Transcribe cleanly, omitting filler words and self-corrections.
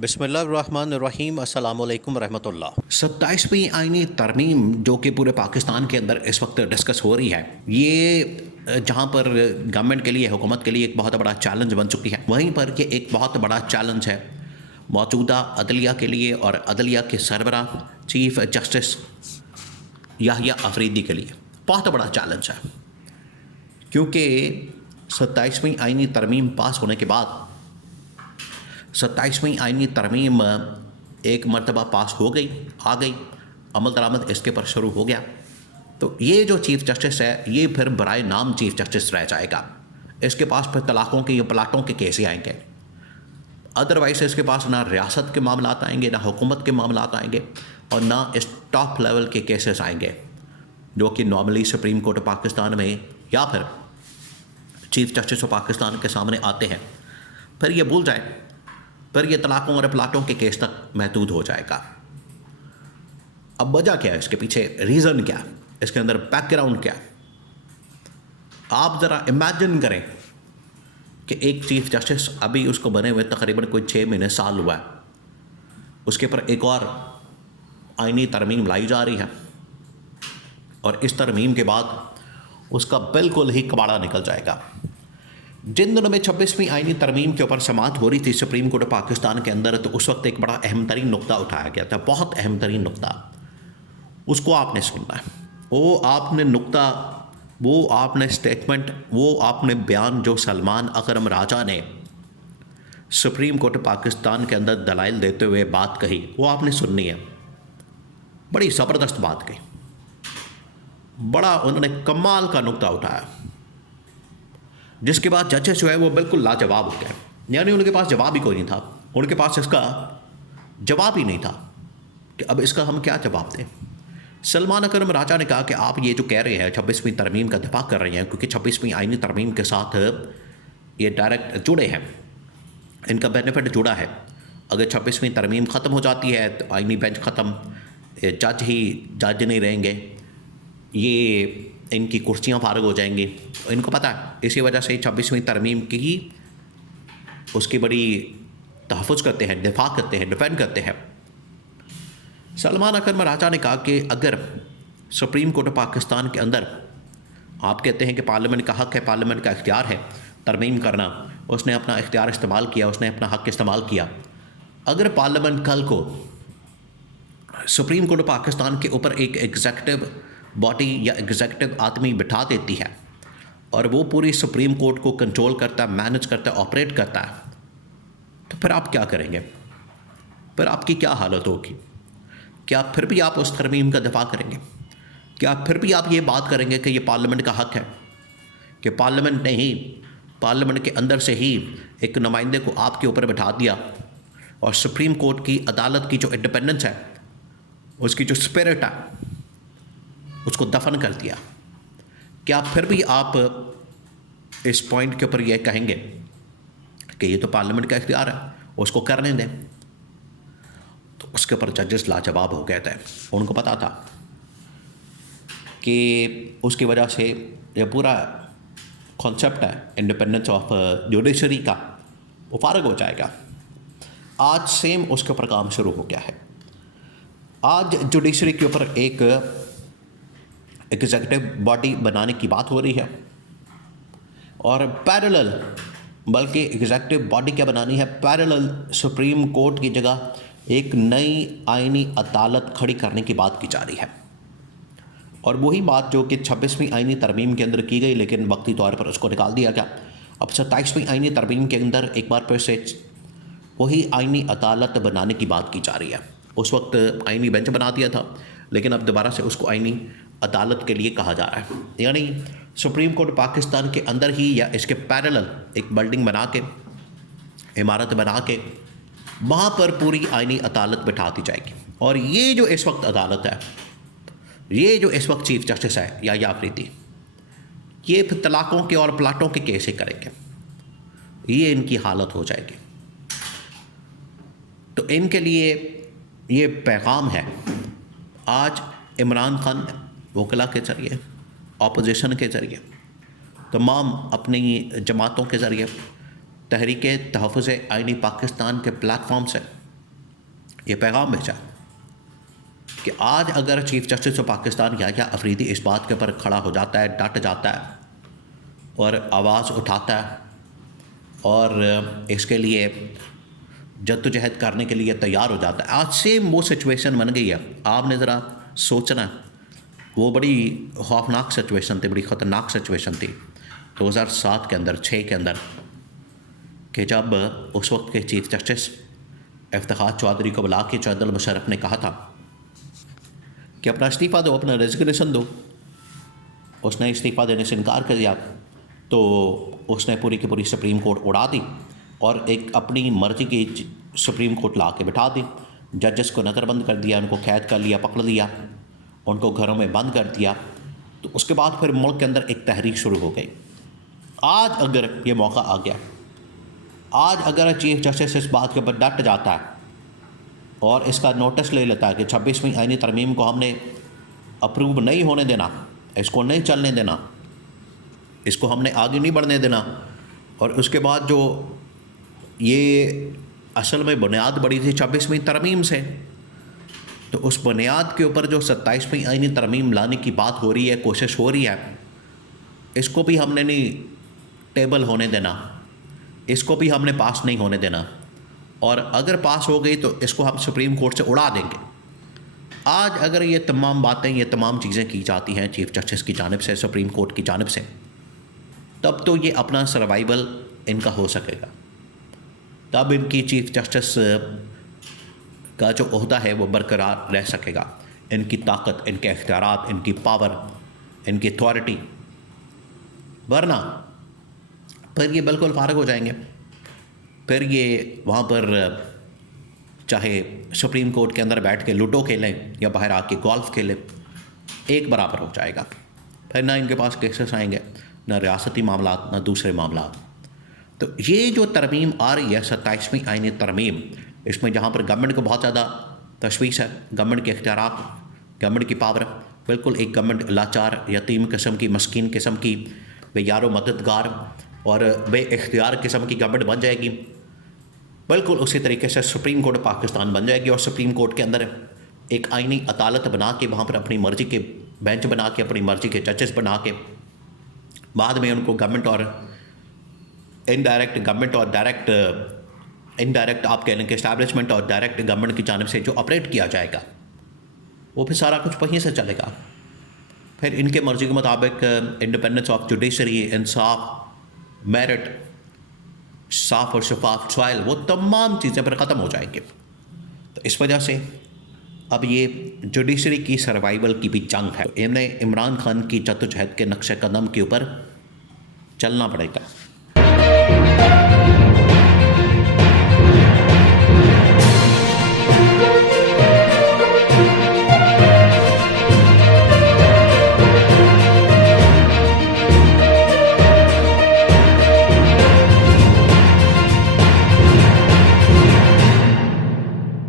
बिस्मिल्लाहिर्रहमानिर्रहीम अस्सलामुअलैकुम रहमतुल्लाह। 27वीं आईनी तरमीम जो कि पूरे पाकिस्तान के अंदर इस वक्त डिस्कस हो रही है, ये जहाँ पर गवर्नमेंट के लिए, हुकूमत के लिए एक बहुत बड़ा चैलेंज बन चुकी है, वहीं पर ये एक बहुत बड़ा चैलेंज है मौजूदा अदलिया के लिए और अदलिया के सरबरा चीफ जस्टिस याहिया अफरीदी के लिए बहुत बड़ा चैलेंज है। क्योंकि 27वीं आईनी तरमीम पास होने के बाद 27वीं आईनी तरमीम एक मरतबा पास हो गई, आ गई, अमल दरामद इसके पर शुरू हो गया, तो ये जो चीफ़ जस्टिस है ये फिर बराए नाम चीफ़ जस्टिस रह जाएगा। इसके पास फिर तलाक़ों के या पलाटों के केस आएंगे। अदरवाइज इसके पास ना रियासत के मामला आएंगे, ना हुकूमत के मामला आएंगे और ना इस टॉप लेवल के केसेस आएंगे जो कि normally supreme court of Pakistan में या फिर चीफ़ जस्टिस ऑफ पाकिस्तान के सामने आते हैं। फिर ये भूल जाए, फिर ये तलाक़ों और प्लाटों के केस तक महदूद हो जाएगा। अब वजह क्या है, इसके पीछे रीज़न क्या, इसके अंदर बैकग्राउंड क्या? आप ज़रा इमेजिन करें कि एक चीफ़ जस्टिस अभी उसको बने हुए तकरीबन कोई 6 महीने साल हुआ है, उसके ऊपर एक और आईनी तरमीम लाई जा रही है और इस तरमीम के बाद उसका बिल्कुल ही कबाड़ा निकल जाएगा। जिन दिनों में 26वीं आईनी तरमीम के ऊपर समाअत हो रही थी सुप्रीम कोर्ट ऑफ पाकिस्तान के अंदर, तो उस वक्त एक बड़ा अहम तरीन नुक्ता उठाया गया था, बहुत अहम तरीन नुक्ता। उसको आपने सुनना है, वो आपने नुक्ता, वो आपने स्टेटमेंट, वो आपने बयान जो सलमान अकरम राजा ने सुप्रीम कोर्ट ऑफ पाकिस्तान के अंदर दलाइल देते हुए बात कही, वो आपने सुननी है। बड़ी ज़बरदस्त बात कही, बड़ा उन्होंने कमाल का नुक्ता उठाया, जिसके बाद जजेस जो है वो बिल्कुल लाजवाब हो गए। यानी उनके पास जवाब ही कोई नहीं था, उनके पास इसका जवाब ही नहीं था कि अब इसका हम क्या जवाब दें। सलमान अकरम राजा ने कहा कि आप ये जो कह रहे हैं 26वीं तरमीम का दिफा कर रहे हैं, क्योंकि 26वीं आईनी तरमीम के साथ ये डायरेक्ट जुड़े हैं, इनका बेनिफिट जुड़ा है। अगर 26वीं तरमीम ख़त्म हो जाती है तो आईनी बेंच ख़त्म, जज नहीं रहेंगे, ये इनकी कुर्सियाँ फारग हो जाएंगी। इनको पता है, इसी वजह से 26वीं तरमीम की ही उसकी बड़ी तहफ़्फ़ुज़ करते हैं, दिफा करते हैं, डिफेंड करते हैं। सलमान अकरम राजा ने कहा कि अगर सुप्रीम कोर्ट ऑफ पाकिस्तान के अंदर आप कहते हैं कि पार्लियामेंट का हक़ है, पार्लियामेंट का इख्तियार है तरमीम करना, उसने अपना इख्तियार इस्तेमाल किया, उसने अपना हक़ इस्तेमाल किया। अगर पार्लियामेंट कल को सुप्रीम कोर्ट ऑफ पाकिस्तान के ऊपर एक एग्जीक्यूटिव बॉडी या एग्जीक्यूटिव आदमी बिठा देती है और वो पूरी सुप्रीम कोर्ट को कंट्रोल करता है, मैनेज करता है, ऑपरेट करता है, तो फिर आप क्या करेंगे? फिर आपकी क्या हालत होगी? क्या फिर भी आप उस तरमीम का दफा करेंगे? क्या फिर भी आप ये बात करेंगे कि ये पार्लियामेंट का हक़ है, कि पार्लियामेंट ने ही, पार्लियामेंट के अंदर से ही एक नुमाइंदे को आपके ऊपर बिठा दिया और सुप्रीम कोर्ट की अदालत की जो इंडिपेंडेंस है, उसकी जो स्पिरिट है, उसको दफन कर दिया? क्या फिर भी आप इस पॉइंट के ऊपर यह कहेंगे कि ये तो पार्लियामेंट का इख्तियार है, उसको करने दें? तो उसके ऊपर जजेस लाजवाब हो गए थे। उनको पता था कि उसकी वजह से ये पूरा कॉन्सेप्ट है इंडिपेंडेंस ऑफ जुडिशरी का, वो फारग हो जाएगा। आज सेम उसके ऊपर काम शुरू हो गया है। आज जुडिशरी के ऊपर एक एग्जीक्यूटिव बॉडी बनाने की बात हो रही है और पैरेलल, बल्कि एग्जीक्यूटिव बॉडी क्या बनानी है, पैरेलल सुप्रीम कोर्ट की जगह एक नई आईनी अदालत खड़ी करने की बात की जा रही है। और वही बात जो कि 26वीं आईनी तरमीम के अंदर की गई, लेकिन वक्ती तौर पर उसको निकाल दिया गया। अब 27वीं आईनी तरमीम के अंदर एक बार फिर से वही आईनी अदालत बनाने की बात की जा रही है। उस वक्त आईनी बेंच बना दिया था, लेकिन अब दोबारा से उसको आईनी अदालत के लिए कहा जा रहा है। यानी सुप्रीम कोर्ट पाकिस्तान के अंदर ही या इसके पैरेलल एक बिल्डिंग बना के, इमारत बना के, वहाँ पर पूरी आईनी अदालत बिठा दी जाएगी। और ये जो इस वक्त अदालत है, ये जो इस वक्त चीफ जस्टिस है याहिया अफरीदी, ये फिर तलाक़ों के और प्लाटों के केस ही करेंगे। ये इनकी हालत हो जाएगी। तो इनके लिए ये पैगाम है। आज इमरान खान वकला के ज़रिए, अपोजिशन के ज़रिए, तमाम अपनी जमातों के ज़रिए, तहरीक तहफ़्फ़ुज़ आईनी पाकिस्तान के प्लेटफॉर्म से ये पैगाम भेजा कि आज अगर chief justice of Pakistan Yahya Afridi इस बात के ऊपर खड़ा हो जाता है, डट जाता है और आवाज़ उठाता है और इसके लिए जद्दोजहद करने के लिए तैयार हो जाता है, आज सेम वो सिचुएशन बन गई है। आपने ज़रा सोचना, वो बड़ी खौफनाक सिचुएशन थी, बड़ी ख़तरनाक सिचुएशन थी 2007 के अंदर, 6 के अंदर, कि जब उस वक्त के चीफ जस्टिस इफ्तिखार चौधरी को बुला के चौधरी मुशर्रफ ने कहा था कि अपना इस्तीफ़ा दो, अपना रेजिग्नेशन दो। उसने इस्तीफ़ा देने से इनकार कर दिया तो उसने पूरी की पूरी सुप्रीम कोर्ट उड़ा दी और एक अपनी मर्ज़ी की सुप्रीम कोर्ट ला के बिठा दी। जजेस को नज़रबंद कर दिया, उनको कैद कर लिया, पकड़ लिया, उनको घरों में बंद कर दिया। तो उसके बाद फिर मुल्क के अंदर एक तहरीक शुरू हो गई। आज अगर ये मौका आ गया, आज अगर चीफ जस्टिस इस बात के ऊपर डट जाता है और इसका नोटिस ले लेता है कि 26वीं आईनी तरमीम को हमने अप्रूव नहीं होने देना, इसको नहीं चलने देना, इसको हमने आगे नहीं बढ़ने देना, और उसके बाद जो ये असल में बुनियाद बड़ी थी 26वीं तरमीम से, तो उस बुनियाद के ऊपर जो 27वीं आईनी तरमीम लाने की बात हो रही है, कोशिश हो रही है, इसको भी हमने नहीं टेबल होने देना, इसको भी हमने पास नहीं होने देना, और अगर पास हो गई तो इसको हम सुप्रीम कोर्ट से उड़ा देंगे। आज अगर ये तमाम बातें, ये तमाम चीज़ें की जाती हैं चीफ जस्टिस की जानिब से, सुप्रीम कोर्ट की जानिब से, तब तो ये अपना सर्वाइवल इनका हो सकेगा, तब इनकी चीफ जस्टिस का जो ओहदा है वो बरकरार रह सकेगा, इनकी ताकत, इनके इख्तियारात, इनकी पावर, इनकी अथॉरिटी। वरना फिर ये बिल्कुल फारग हो जाएंगे, फिर ये वहाँ पर चाहे सुप्रीम कोर्ट के अंदर बैठ के लूडो खेलें या बाहर आके गोल्फ खेलें, एक बराबर हो जाएगा। फिर ना इनके पास केसेस आएंगे, ना रियासती मामला, ना दूसरे मामला। तो ये जो तरमीम आ रही है 27वीं आईनी तरमीम, इसमें जहाँ पर गवर्नमेंट को बहुत ज़्यादा तशवीश है, गवर्नमेंट के इख्तियारात, गवर्नमेंट की पावर, बिल्कुल एक गवर्नमेंट लाचार, यतीम किस्म की, मस्कीन किस्म की, बेयारो मददगार और बे इख्तियार किस्म की गवर्नमेंट बन जाएगी। बिल्कुल उसी तरीके से सुप्रीम कोर्ट पाकिस्तान बन जाएगी और सुप्रीम कोर्ट के अंदर एक आईनी अदालत बना के, वहाँ पर अपनी मर्ज़ी के बेंच बना के, अपनी मर्ज़ी के जजेस बना के, बाद में उनको गवर्नमेंट और इनडायरेक्ट गवर्नमेंट और डायरेक्ट, इनडायरेक्ट आप कह लें कि एस्टैब्लिशमेंट और डायरेक्ट गवर्नमेंट की जानिब से जो ऑपरेट किया जाएगा, वो फिर सारा कुछ वहीं से चलेगा। फिर इनके मर्ज़ी के मुताबिक independence of judiciary, Insaf, merit, साफ और शफाफ ट्रायल, वो तमाम चीज़ें फिर ख़त्म हो जाएंगी। तो इस वजह से अब ये जुडिशरी की सर्वाइवल की भी जंग है। इन्हें इमरान खान की जद्दोजहद के नक्शे कदम के ऊपर चलना पड़ेगा।